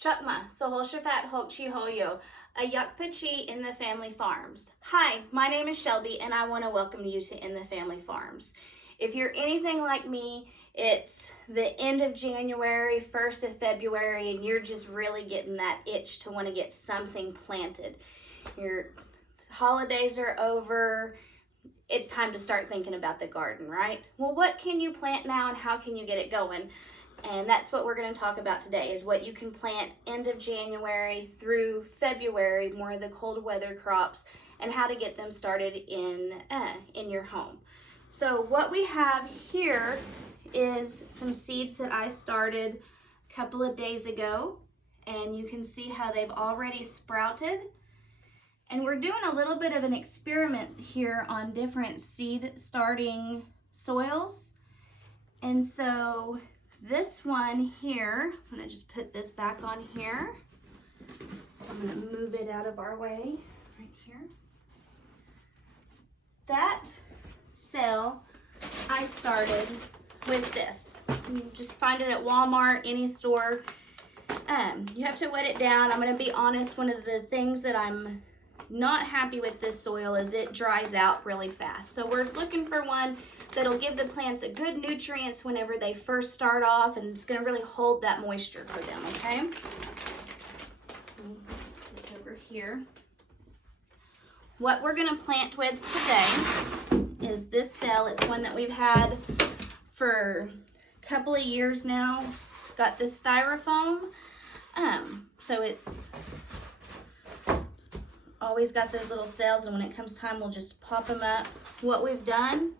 Chukma, Soholshafat Hokchi Hoyo, a Yakpachi in the Family Farms. Hi, my name is Shelby and I want to welcome you to In the Family Farms. If you're anything like me, it's the end of January, 1st of February, and you're just really getting that itch to want to get something planted. Your holidays are over. It's time to start thinking about the garden, right? Well, what can you plant now and how can you get it going? And that's what we're going to talk about today, is what you can plant end of January through February, more of the cold weather crops, and how to get them started in your home. So what we have here is some seeds that I started a couple of days ago, and you can see how they've already sprouted. And we're doing a little bit of an experiment here on different seed starting soils. And so this one here, I'm gonna just put this back on here. I'm gonna move it out of our way right here. That cell, I started with this. You just find it at Walmart, any store. You have to wet it down. I'm gonna be honest, one of the things that I'm not happy with this soil is it dries out really fast. So we're looking for one that'll give the plants a good nutrients whenever they first start off, and it's going to really hold that moisture for them, okay? It's over here. What we're going to plant with today is this cell. It's one that we've had for a couple of years now. It's got this styrofoam, so it's always got those little cells, and when it comes time, we'll just pop them up. What we've done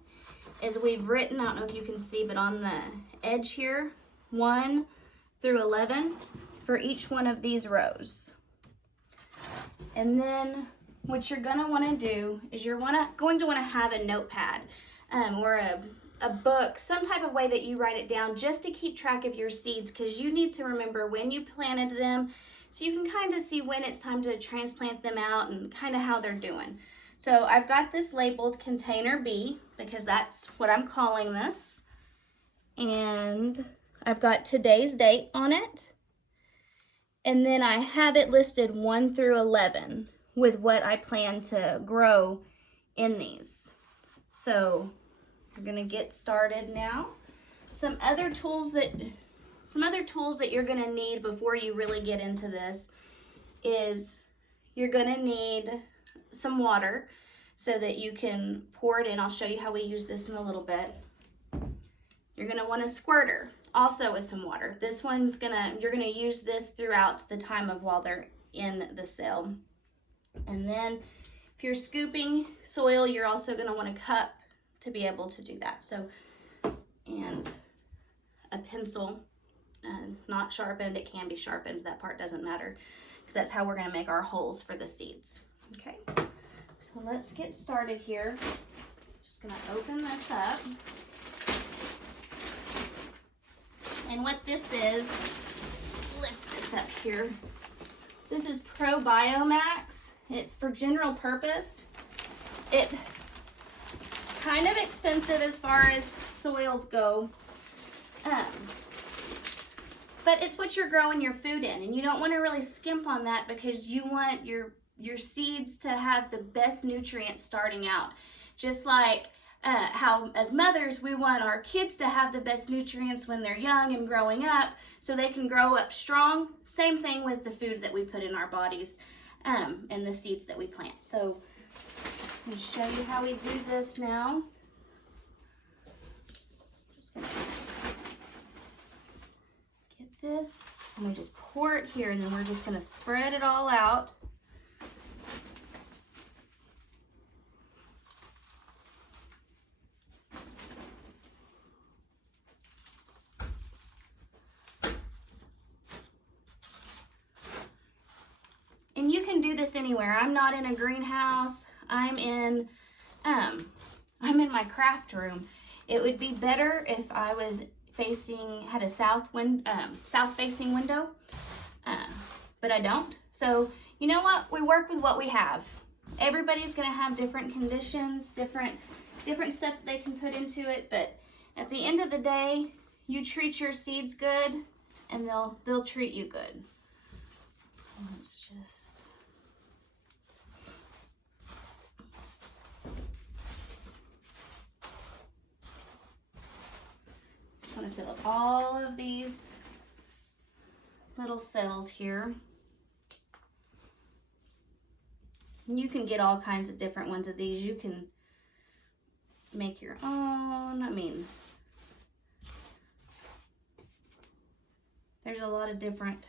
is we've written, I don't know if you can see, but on the edge here, 1 through 11 for each one of these rows. And then what you're gonna wanna do is you're going to wanna have a notepad or a book, some type of way that you write it down just to keep track of your seeds, because you need to remember when you planted them, so you can kind of see when it's time to transplant them out and kind of how they're doing. So I've got this labeled container B because that's what I'm calling this. And I've got today's date on it. And then I have it listed 1 through 11 with what I plan to grow in these. So we're gonna get started now. Some other tools that you're going to need before you really get into this is you're going to need some water so that you can pour it in. I'll show you how we use this in a little bit. You're going to want a squirter also with some water. This one's you're going to use this throughout the time of while they're in the cell. And then if you're scooping soil, you're also going to want a cup to be able to do that. So, and a pencil. Not sharpened, it can be sharpened, that part doesn't matter, because that's how we're going to make our holes for the seeds. Okay, so let's get started here. Just going to open this up. And what this is, lift this up here. This is Probio Max. It's for general purpose. It's kind of expensive as far as soils go. But it's what you're growing your food in, and you don't want to really skimp on that because you want your seeds to have the best nutrients starting out. Just like how as mothers we want our kids to have the best nutrients when they're young and growing up so they can grow up strong. Same thing with the food that we put in our bodies and the seeds that we plant. So I'm going to show you how we do this now. Just gonna this, and we just pour it here, and then we're just going to spread it all out. And you can do this anywhere. I'm not in a greenhouse. I'm in my craft room. It would be better if I was had a south facing window, but I don't. So you know what? We work with what we have. Everybody's gonna have different conditions, different stuff that they can put into it, but at the end of the day, you treat your seeds good and they'll treat you good. Let's just want to fill up all of these little cells here. And you can get all kinds of different ones of these. You can make your own. I mean, there's a lot of different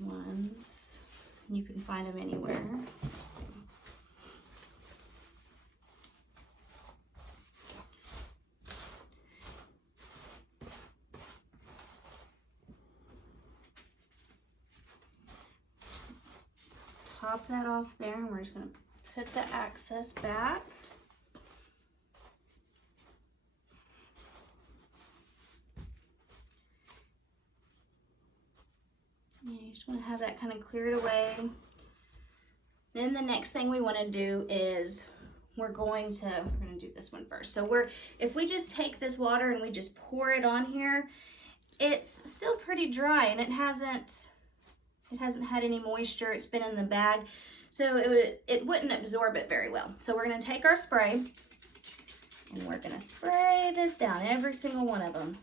ones. You can find them anywhere. Let's see. Top that off there, and we're just going to put the excess back. Yeah, you just want to have that kind of cleared away. Then the next thing we want to do is we're going to do this one first. So if we just take this water and we just pour it on here, it's still pretty dry, and it hasn't had any moisture. It's been in the bag, so it wouldn't absorb it very well. So we're going to take our spray, and we're going to spray this down, every single one of them.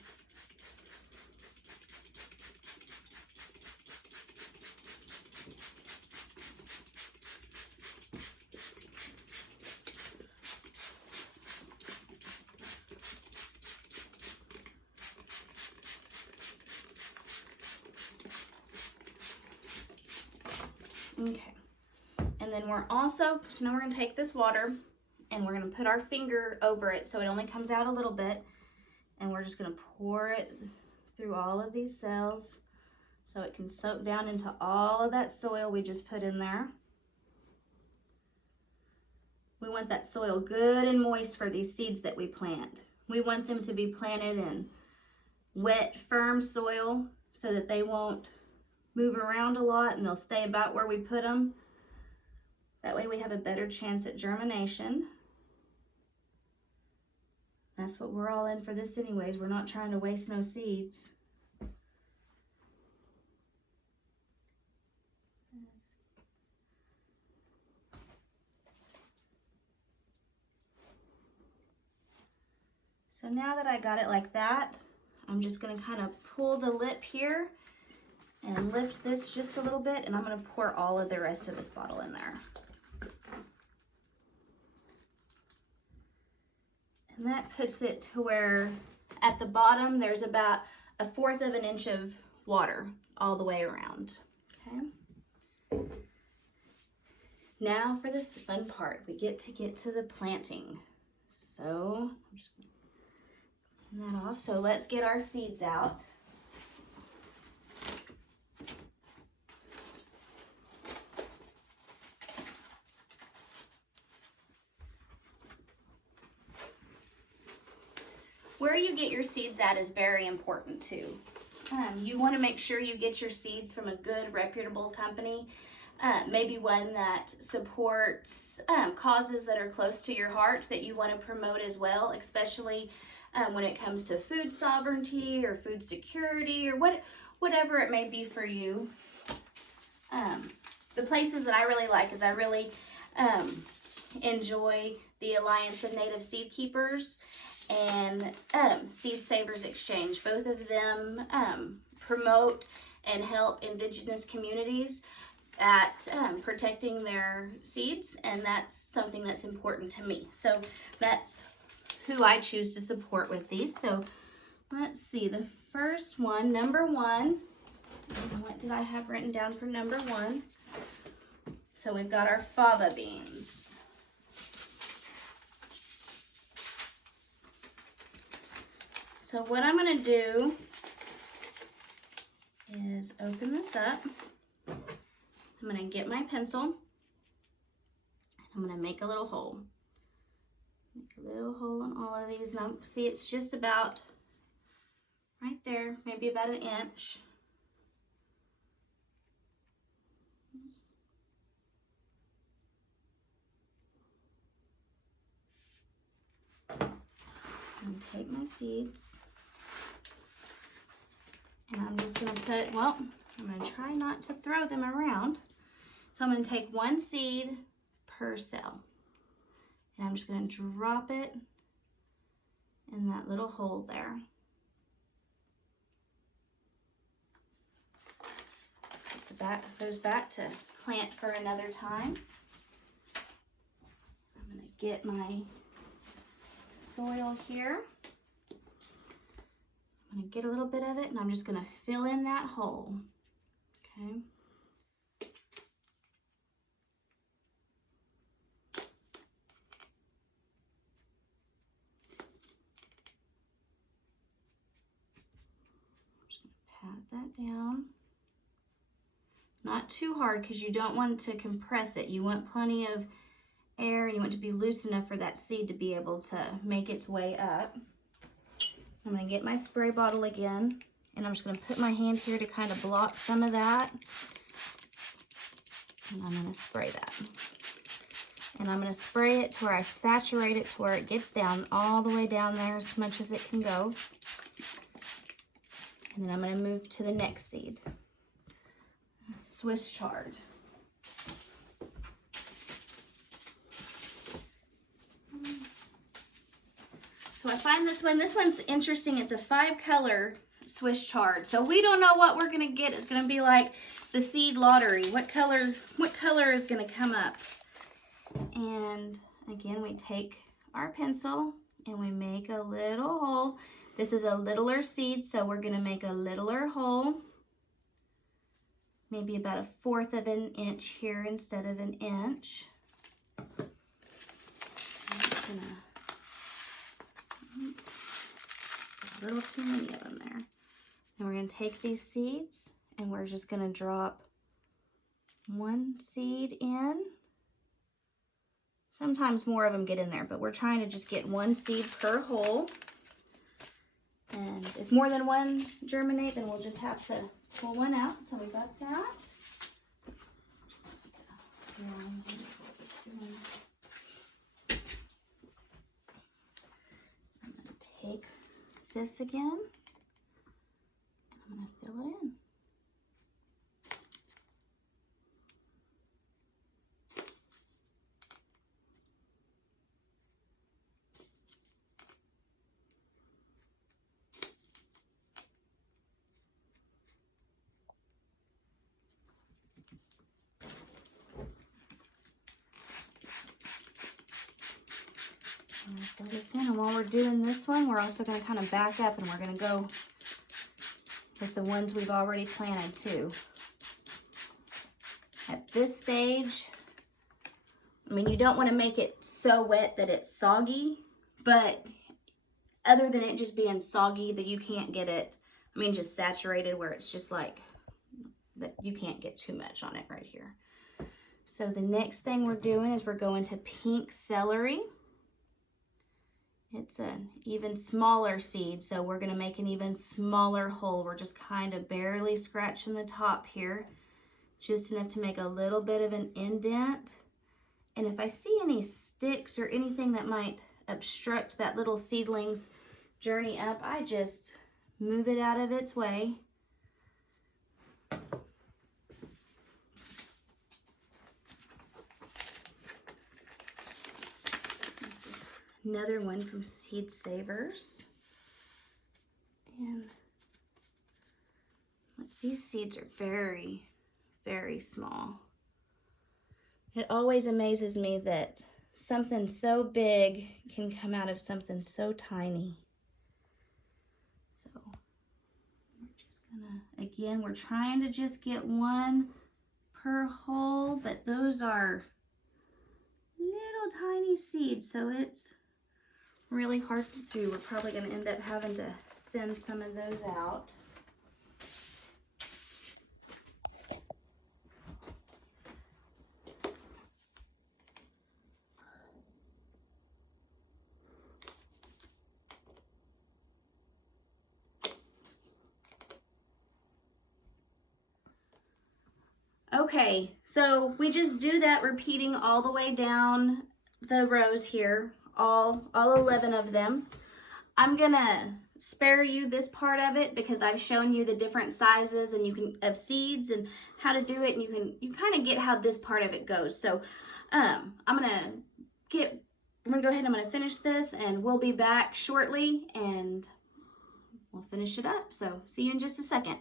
Okay, and then we're also, so now we're going to take this water and we're going to put our finger over it so it only comes out a little bit, and we're just going to pour it through all of these cells so it can soak down into all of that soil we just put in there. We want that soil good and moist for these seeds that we plant. We want them to be planted in wet, firm soil so that they won't move around a lot and they'll stay about where we put them. That way we have a better chance at germination. That's what we're all in for this anyways. We're not trying to waste no seeds. So now that I got it like that, I'm just going to kind of pull the lip here and lift this just a little bit, and I'm going to pour all of the rest of this bottle in there. And that puts it to where at the bottom there's about 1/4 of an inch of water all the way around. Okay. Now for this fun part, we get to the planting. So I'm just going to clean that off. So let's get our seeds out. Where you get your seeds at is very important too. You want to make sure you get your seeds from a good, reputable company, maybe one that supports causes that are close to your heart that you want to promote as well, especially when it comes to food sovereignty or food security or whatever it may be for you. The places that I really like is I really enjoy the Alliance of Native Seed Keepers and Seed Savers Exchange. Both of them promote and help indigenous communities at protecting their seeds, and that's something that's important to me. So that's who I choose to support with these. So let's see, the first one, number 1, what did I have written down for number 1? So we've got our fava beans. So what I'm going to do is open this up. I'm going to get my pencil, and I'm going to make a little hole. Make a little hole in all of these. Now, see, it's just about right there, maybe about 1 inch. And take my seeds, and I'm just going to put, well, I'm going to try not to throw them around. So I'm going to take 1 seed per cell. And I'm just going to drop it in that little hole there. Put those back to plant for another time. I'm going to get my soil here. I'm going to get a little bit of it and I'm just going to fill in that hole. Okay. I'm just going to pat that down. Not too hard because you don't want to compress it. You want plenty of air and you want it to be loose enough for that seed to be able to make its way up. I'm going to get my spray bottle again and I'm just going to put my hand here to kind of block some of that. And I'm going to spray that. And I'm going to spray it to where I saturate it to where it gets down all the way down there as much as it can go. And then I'm going to move to the next seed. Swiss chard. So I find this one's interesting. It's a 5-color Swiss chard. So we don't know what we're gonna get. It's gonna be like the seed lottery. What color is gonna come up? And again, we take our pencil and we make a little hole. This is a littler seed, so we're gonna make a littler hole. Maybe about 1/4 of an inch here instead of an inch. I'm just gonna, a little too many of them there. And we're gonna take these seeds and we're just gonna drop 1 seed in. Sometimes more of them get in there, but we're trying to just get 1 seed per hole. And if more than 1 germinate, then we'll just have to pull 1 out. So we got that. I'm going to take this again and I'm going to fill it in. Fill this in, and while we're doing this one, we're also going to kind of back up and we're going to go with the ones we've already planted too. At this stage, I mean, you don't want to make it so wet that it's soggy, but other than it just being soggy that you can't get it, I mean, just saturated where it's just like that you can't get too much on it right here. So the next thing we're doing is we're going to pink celery. It's an even smaller seed, so we're going to make an even smaller hole. We're just kind of barely scratching the top here, just enough to make a little bit of an indent. And if I see any sticks or anything that might obstruct that little seedling's journey up, I just move it out of its way. Another one from Seed Savers. And look, these seeds are very, very small. It always amazes me that something so big can come out of something so tiny. So we're just gonna, again, we're trying to just get 1 per hole, but those are little tiny seeds, so it's really hard to do. We're probably going to end up having to thin some of those out. Okay, so we just do that, repeating all the way down the rows here. All 11 of them. I'm gonna spare you this part of it because I've shown you the different sizes and you can of seeds and how to do it, and you kind of get how this part of it goes. So I'm gonna go ahead and I'm gonna finish this, and we'll be back shortly and we'll finish it up. So see you in just a second.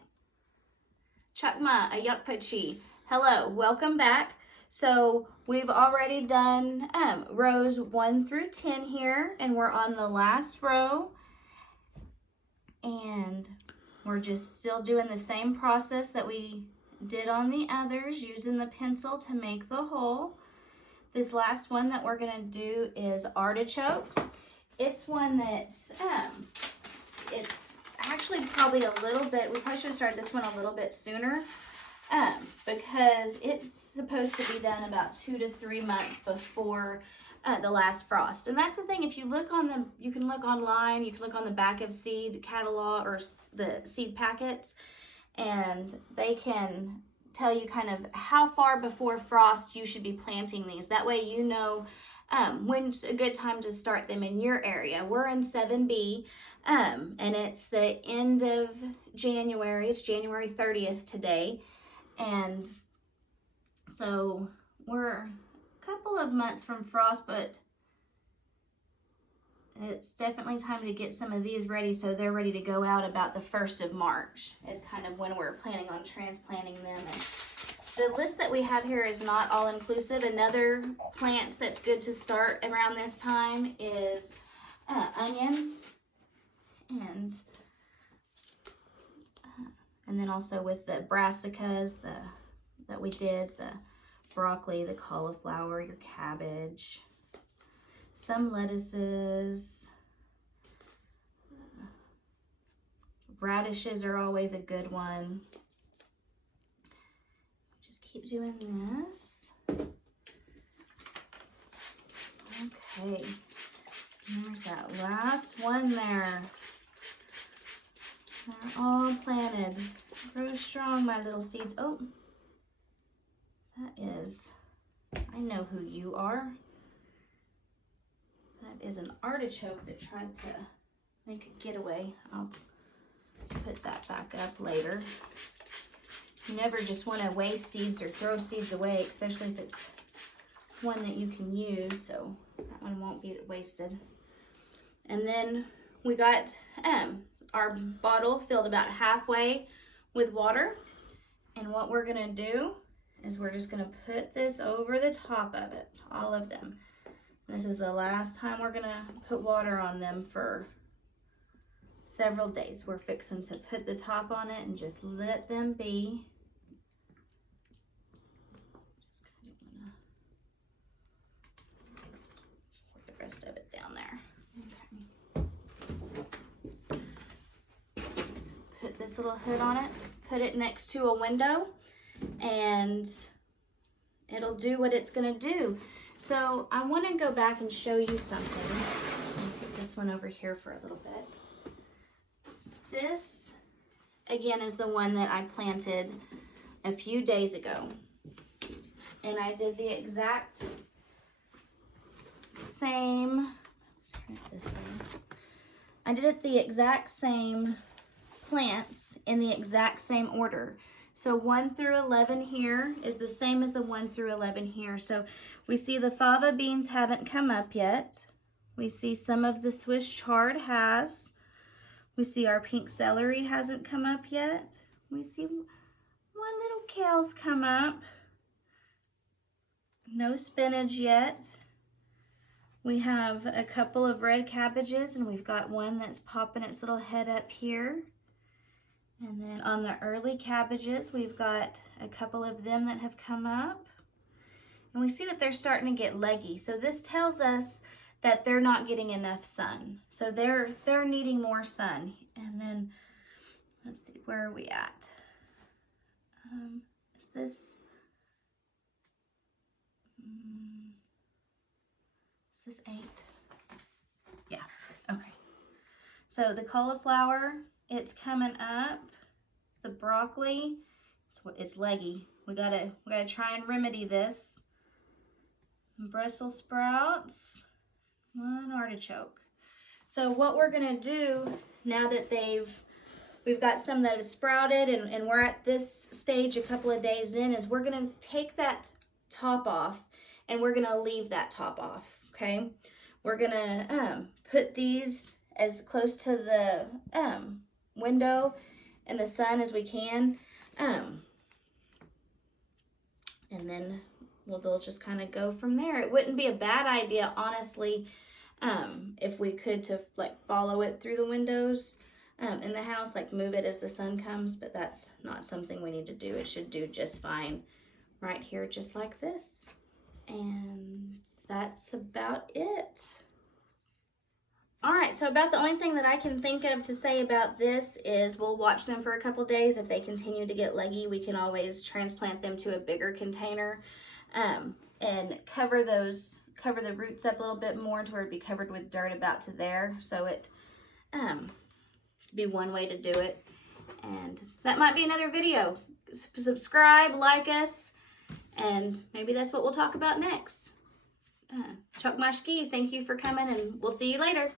Chakma ayakpachi. Hello, welcome back. So we've already done rows 1 through 10 here, and we're on the last row. And we're just still doing the same process that we did on the others, using the pencil to make the hole. This last one that we're gonna do is artichokes. It's one that, it's actually probably a little bit, we probably should have started this one a little bit sooner, because it's supposed to be done about 2 to 3 months before the last frost. And that's the thing, if you look on the, you can look online, you can look on the back of seed catalog or the seed packets, and they can tell you kind of how far before frost you should be planting these. That way you know when's a good time to start them in your area. We're in 7B, and it's the end of January. It's January 30th today, and so we're couple of months from frost, but it's definitely time to get some of these ready so they're ready to go out about the 1st of March is kind of when we're planning on transplanting them. And the list that we have here is not all inclusive. Another plant that's good to start around this time is onions, and then also with the brassicas that we did, the broccoli, the cauliflower, your cabbage, some lettuces. Radishes are always a good one. Just keep doing this. Okay, there's that last one there. They're all planted. Grow strong, my little seeds. Oh, that is, I know who you are. That is an artichoke that tried to make a getaway. I'll put that back up later. You never just want to waste seeds or throw seeds away, especially if it's one that you can use, so that one won't be wasted. And then we got our bottle filled about halfway with water, and what we're gonna do is we're just gonna put this over the top of it, all of them. This is the last time we're gonna put water on them for several days. We're fixing to put the top on it and just let them be. Just kind of gonna put the rest of it down there. Okay. Put this little hood on it, put it next to a window, and it'll do what it's gonna do. So I want to go back and show you something. I'll put this one over here for a little bit. This, again, is the one that I planted a few days ago. And I did the exact same, turn it this way. I did it the exact same plants in the exact same order. So 1 through 11 here is the same as the 1 through 11 here. So we see the fava beans haven't come up yet. We see some of the Swiss chard has. We see our pink celery hasn't come up yet. We see one little kale's come up. No spinach yet. We have a couple of red cabbages, and we've got one that's popping its little head up here. And then on the early cabbages, we've got a couple of them that have come up. And we see that they're starting to get leggy. So this tells us that they're not getting enough sun. So they're needing more sun. And then, let's see, where are we at? Is this 8? Yeah, okay. So the cauliflower, it's coming up. The broccoli, it's leggy. We gotta try and remedy this. Brussels sprouts, one artichoke. So what we're gonna do now that we've got some that have sprouted and we're at this stage a couple of days in, is we're gonna take that top off and we're gonna leave that top off, okay? We're gonna put these as close to the window and the sun as we can. And then they'll just kind of go from there. It wouldn't be a bad idea, honestly, if we could, to like follow it through the windows in the house, like move it as the sun comes, but that's not something we need to do. It should do just fine right here, just like this. And that's about it. All right, so about the only thing that I can think of to say about this is we'll watch them for a couple days. If they continue to get leggy, we can always transplant them to a bigger container and cover the roots up a little bit more to where it'd be covered with dirt about to there. So it be one way to do it. And that might be another video. Subscribe, like us, and maybe that's what we'll talk about next. Chuck my ski, thank you for coming, and we'll see you later.